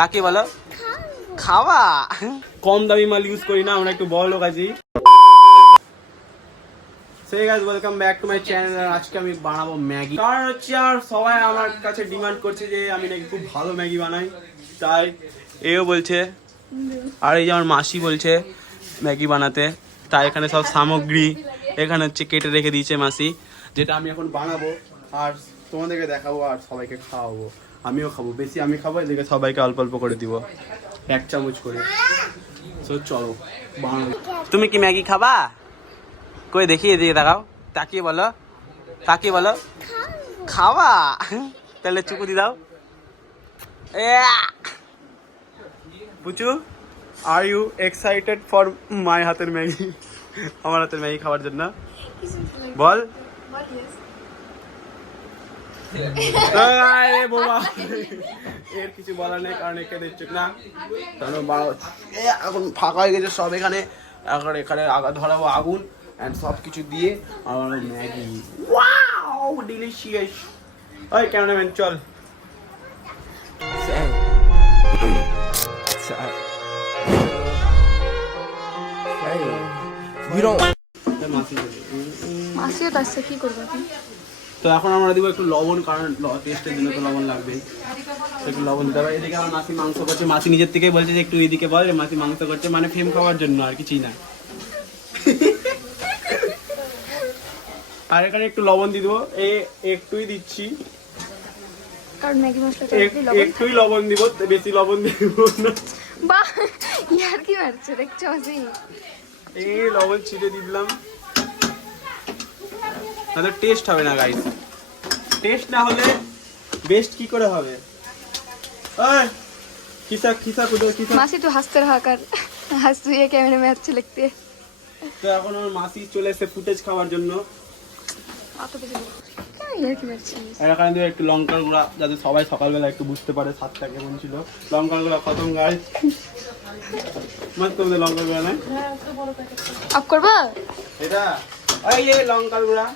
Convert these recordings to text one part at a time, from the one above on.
তাকে বলো খাওয়া। কম দামি মাল ইউজ করি না আমরা, একটু বড় লোক আছি। সেই guys welcome back to my channel. আজকে আমি বানাবো ম্যাগি। কারণ হচ্ছে আর সবাই আমার কাছে ডিমান্ড করছে যে আমি নাকি খুব ভালো ম্যাগি বানাই, তাই এও বলছে। আর এই যে আমার মাসি বলছে ম্যাগি বানাতে, তাই এখানে সব সামগ্রী এখানে হচ্ছে কেটে রেখে দিয়েছে মাসি, যেটা আমি এখন বানাবো আর তোমাদেরকে দেখাবো আর সবাইকে খাওয়াবো। আমিও খাবো, বেশি আমি খাবো, এদিকে সবাইকে অল্প অল্প করে দিব, 1 চামচ করে। তো চলো বানাবো। তুমি কি ম্যাগি খাবা? কই দেখি, এদিকে দেখাও, তাকিয়ে বলো, তাকিয়ে বলো খাওয়া। তাহলে চুকুদি দাও। Puchu, are you excited for my হাতের ম্যাগি? আমার হাতের ম্যাগি খাওয়ার জন্য বল। এর কিছু বলার নেই, কারণ এখানে চুপ না, এখন ফাঁকা হয়ে গেছে সব। এখানে এখানে ধরাবো আগুন এন্ড সব কিছু দিয়ে আমার ম্যাগি। Wow delicious. ওই ক্যামেরাম্যান চল। মাসিও আসছে, কি করবো এখন? তো এখন আমরা দিব একটু লবণ, কারণ টেস্টের জন্য তো লবণ লাগবে, একটু লবণ দিতে হবে। এদিকে আমার মাসি মাংস করছে, মাসি নিজের থেকে বলছে যে একটু এদিকে বল, মাসি মাংস করছে, মানে ফেম খাওয়ার জন্য আর কিছুই না। আর এখানে একটু লবণ দিয়ে দেবো, একটুই দিচ্ছি, কারণ ম্যাগি মশলাটা একটুই লবণ দিব, বেশি লবণ দিব না। বাহ, ইয়ার কি মারছে দেখছো মাসি? এই লবণ ছিটে দিলাম, তাহলে টেস্ট হবে না গাইস। টেস্ট না হলে বেস্ট কি করে হবে? ওই কিসা কিসা কুদো কিসা। মাসি তো হাসতে রহা কর, হাস তুই ক্যামেরা में अच्छे लगते हैं। তো এখন আমার মাসি চলে এসে ফুটেজ খাওয়ার জন্য। অত বেশি কেন ইয়ার কি মারছিস? আর এখানে দিয়ে একটু লঙ্কার গুঁড়া, যাতে সবাই সকালবেলা একটু বুঝতে পারে স্বাদটা কেমন ছিল। লঙ্কার গুঁড়া খতম গাইস, মত করে লঙ্কার গুঁড়া না আপ করবা এটা। এই যে লঙ্কার গুঁড়া,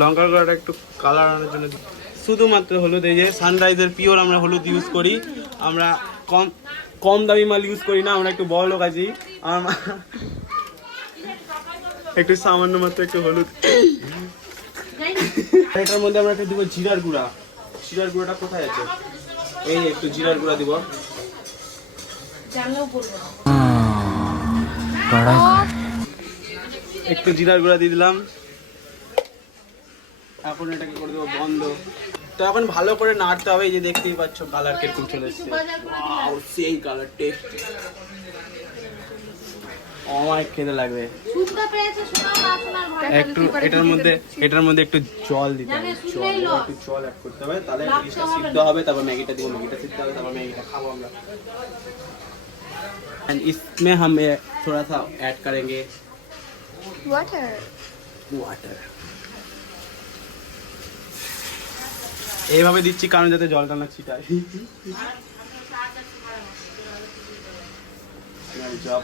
লঙ্কার গুঁড়াটা একটু কালার আনার জন্য শুধুমাত্র হলুদ। এই যে সানরাইজের পিওর আমরা হলুদ ইউজ করি, আমরা কম দামি মাল ইউজ করি না, আমরা একটু বড় লোক আছি। একটু সামান্য মাত্র একটু হলুদ। এটার মধ্যে আমরা একটু দিব জিরার গুঁড়া। জিরার গুঁড়াটা কোথায় আছে? এই একটু জিরার গুঁড়া দিব, একটু জিরার গুঁড়া দিয়ে দিলাম। এখন এটাকে করে দেবো বন্ধ। তো এখন ভালো করে নাড়তে হবে। এই যে দেখতেই পাচ্ছ কালার কিরকম চলে এসছে, ওয়াও সেই কালার টেস্ট অনেক খেতে লাগবে। একটু এটার মধ্যে একটু জল দিতে হবে, একটু জল অ্যাড করতে হবে, তাহলে জিনিসটা সিদ্ধ হবে। তারপর ম্যাগিটা দিব, ম্যাগিটা সিদ্ধ হবে, তারপর ম্যাগিটা খাবো আমরা। एंड इसमें हम थोड़ा सा ऐड करेंगे वाटर। এইভাবে দিচ্ছি কারণ যাতে জলটা না ছিটায়।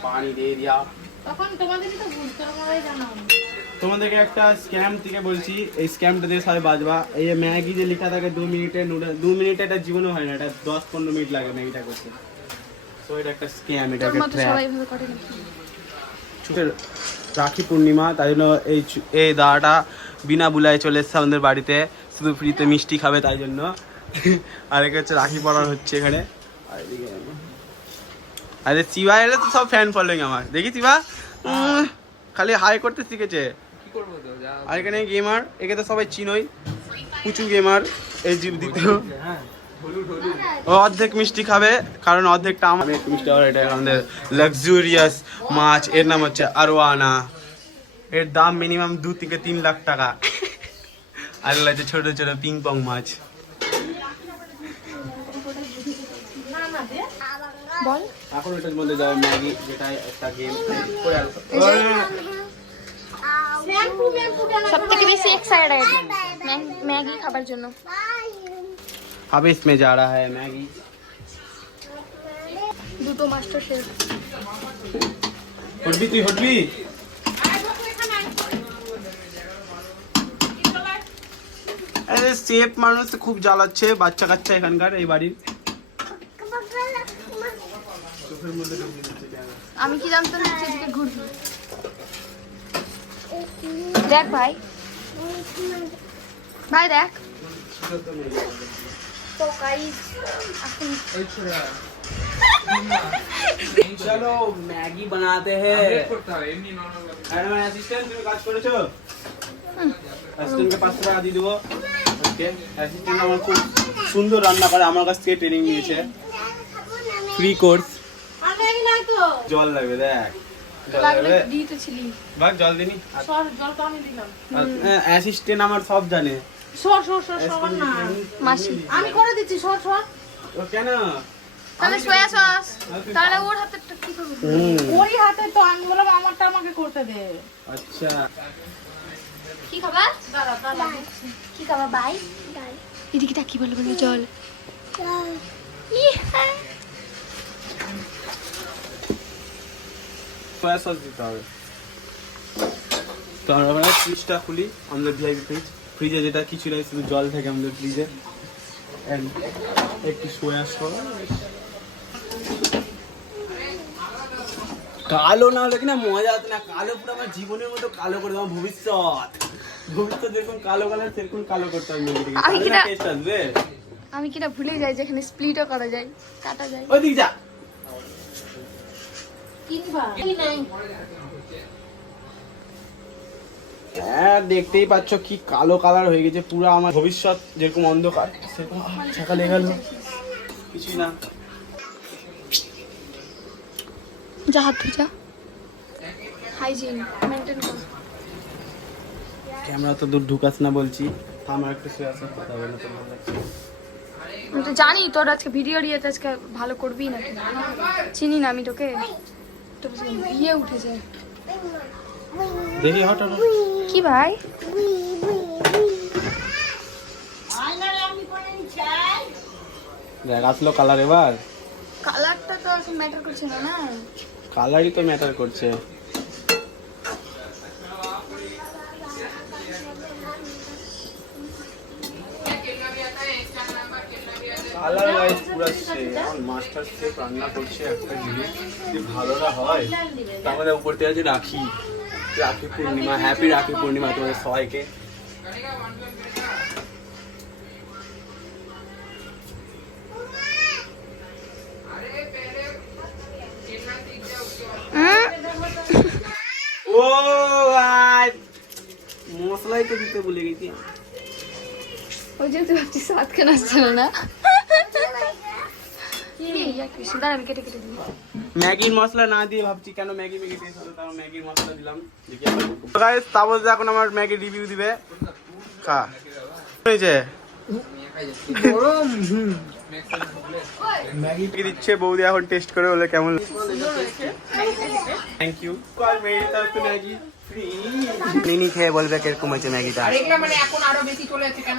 পানি দিয়ে দিয়া। তোমাদেরকে একটা স্ক্যাম থেকে বলছি, এই স্ক্যামটা দিয়ে সবাই বাজবা। এই যে ম্যাগি যে লেখা থাকে 2 মিনিটে নুডলস, 2 মিনিটে এটা জীবনে হয় না, এটা 10-15 মিনিট লাগে ম্যাগিটা করতে। তো এটা একটা স্ক্যাম, এটা একটা ট্র্যাপ। রাখি পূর্ণিমা, তাই জন্য এই দাদাটা বিনা বুলায় চলে এসছে আমাদের বাড়িতে, শুধু ফ্রিতে মিষ্টি খাবে তাই জন্য। আর একে হচ্ছে রাখি পরার হচ্ছে এখানে। আর এদিকে আরে চিবা এলে তো সব ফ্যান ফলোইং আমার, দেখি চিবা খালি হাই করতে শিখেছে। আর এখানে গেমার, একে তো সবাই চিনোই, পুচু গেমার। এই জীব দ্বিতীয় ও অর্ধেক মিষ্টি খাবে, কারণ অর্ধেকটা আমার। একটু মিষ্টি হবে। এটা আমাদের লাক্সুরিয়াস মাছ, এর নাম হচ্ছে আরোয়ানা। এর দাম মিনিমাম 2-3 লাখ টাকা। আর লাগছে ছোট ছোট পিং পং মাছ। বল এখন এটার মধ্যে যাবে ম্যাগি, যেটা একটা গেম করে সবথেকে বেশি এক্সাইটেড ম্যাগি খাবার জন্য। अब इसमें जा रहा है मैगी। দুটো মাস্টার শেফ। হটবি তুই, হটবি। সেফ মানুষ তো খুব জ্বালাচ্ছে বাচ্চা কাচ্চা এখানকার এই বাড়ির। চোখের মধ্যে ঢুকিয়ে দিচ্ছে ক্যামেরা। আমি কি জানতাম যে এদিকে ঘুরবি। দেখ ভাই, ভাই দেখ তো গাইস এখন চলো ম্যাগি বানাতে हैं। ম্যাডাম অ্যাসিস্ট্যান্ট তুমি কাজ করেছো? অ্যাসিস্ট্যান্টকে 500 টাকা দিয়ে দেবো। ওকে, অ্যাসিস্ট্যান্ট আমার খুব সুন্দর রান্না করে, আমার কাছ থেকে ট্রেনিং নিয়েছে, ফ্রি কোর্স। জল লাগবে দেখ, জল লাগলে লাগবে। দিতে ছিলি। ভাগ জল দিনি। সর জল তো আমি দিলাম। অ্যাসিস্ট্যান্ট আমার সব জানে। সর সর সর সর না, মাসি আমি করে দিচ্ছি। সর সর। ও কেন? তাহলে সোয়া সস, তাহলে ওর হাতেরটা কি করবি? ওরই হাতে তো, আমি বললাম আমারটা আমাকে করতে দে। আচ্ছা কি খাবা? দাঁড়া দাঁড়া। কি খাবা ভাই? এদিকে কি বলে বলে জল। সয়া সস দিতে হবে। তো আমরা ফ্রিজটা খুলি, আমাদের ভিআইপি ফ্রিজ। ফ্রিজে যেটা কিছু নেই, শুধু জল থাকে আমাদের ফ্রিজে। একটু সোয়া সস। কালো না হলে কিনা মজা হতো না, কালো পুরো আমার জীবনের মতো কালো করে দেবো। ভবিষ্যৎ যেরকম কালো কালার সেরকম কালো করতে হবে মেয়েটিকে, আমি তাহলে কিনা- টেস্ট আসবে। আমি কিনা ভুলে যাই যেখানে স্প্লিটও করা যায়, কাটা যায়। ওইদিকে যা। কিনবা কি নাই? হ্যাঁ দেখতেই পাচ্ছ কি কালো কালার হয়ে গেছে পুরো। আমার ভবিষ্যৎ যেরকম অন্ধকার সেরকম সকালে গেল কিছুই না। যা হাত ধুই, যা হাইজিন মেইনটেইন কর। ক্যামেরা তো দূর ঢুকাস না বলছি। আমার একটু শুয়ে আসা কথা হবে না তো ভালো লাগছে। আমি তো জানি তোর আজকে ভিডিও রিয়েতে আজকে ভালো করবি না, চিনি না আমি তোকে। তোর ইয়ে উঠেছে দেখি হট হট। কি ভাই? দেখ আসলো কালার এবার। কালারটা তো এখন ম্যাটার করছে না, না কালারই তো ম্যাটার করছে। কালার ওয়াইজ পুরো এখন মাস্টার শেফ রান্না করছে একটা জিনিস, যদি ভালোটা হয় তাহলে উপর থেকে আছে রাখি, রাখি পূর্ণিমা। হ্যাপি রাখি পূর্ণিমা তোমাদের সবাইকে। ও ভাই মশলাই তো দিতে ভুলে গেছি। ওই যে তুই ভাবছিস সাত কেন আসছে না? দাঁড়া আমি কেটে কেটে দিই। ম্যাগির মশলা না দিয়ে ভাবছি কেন ম্যাগি ম্যাগি টেস্ট হবে, তারপর ম্যাগির মশলা দিলাম। গাইস তাবজ এখন আমার ম্যাগির রিভিউ দিবে। খা হয়েছে ম্যাগি দিচ্ছে বৌদি এখন টেস্ট করে বলে কেমন। Thank you. Maggi free mini খেয়ে বলবে কিরকম হয়েছে ম্যাগিটা। মানে এখন আরো বেশি চলে যাচ্ছে কেন?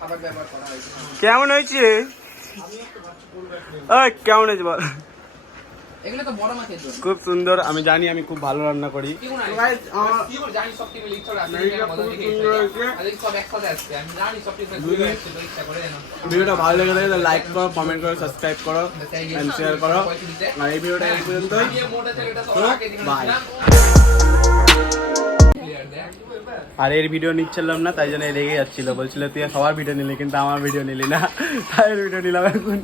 খাবার ব্যবহার করা হয়েছে। কেমন হয়েছে? কেমন হয়েছে বল? এগুলো তো বড় মাছের জন্য। খুব সুন্দর। আমি জানি আমি খুব ভালো রান্না করি। জানি সব টিমে লিখতে হবে। ভিডিওটা ভালো লেগে থাকে লাইক করো, কমেন্ট করো, সাবস্ক্রাইব করো, এন্ড শেয়ার করো। আর এই ভিডিওটা এই পর্যন্তই। বাই। আর এর ভিডিও নিচ্ছিলাম না, তাই জন্য রেগে যাচ্ছিল, বলছিল তুই সবার ভিডিও নিলি কিন্তু আমার ভিডিও নিলি না, তাই ভিডিও নিলাম এখন।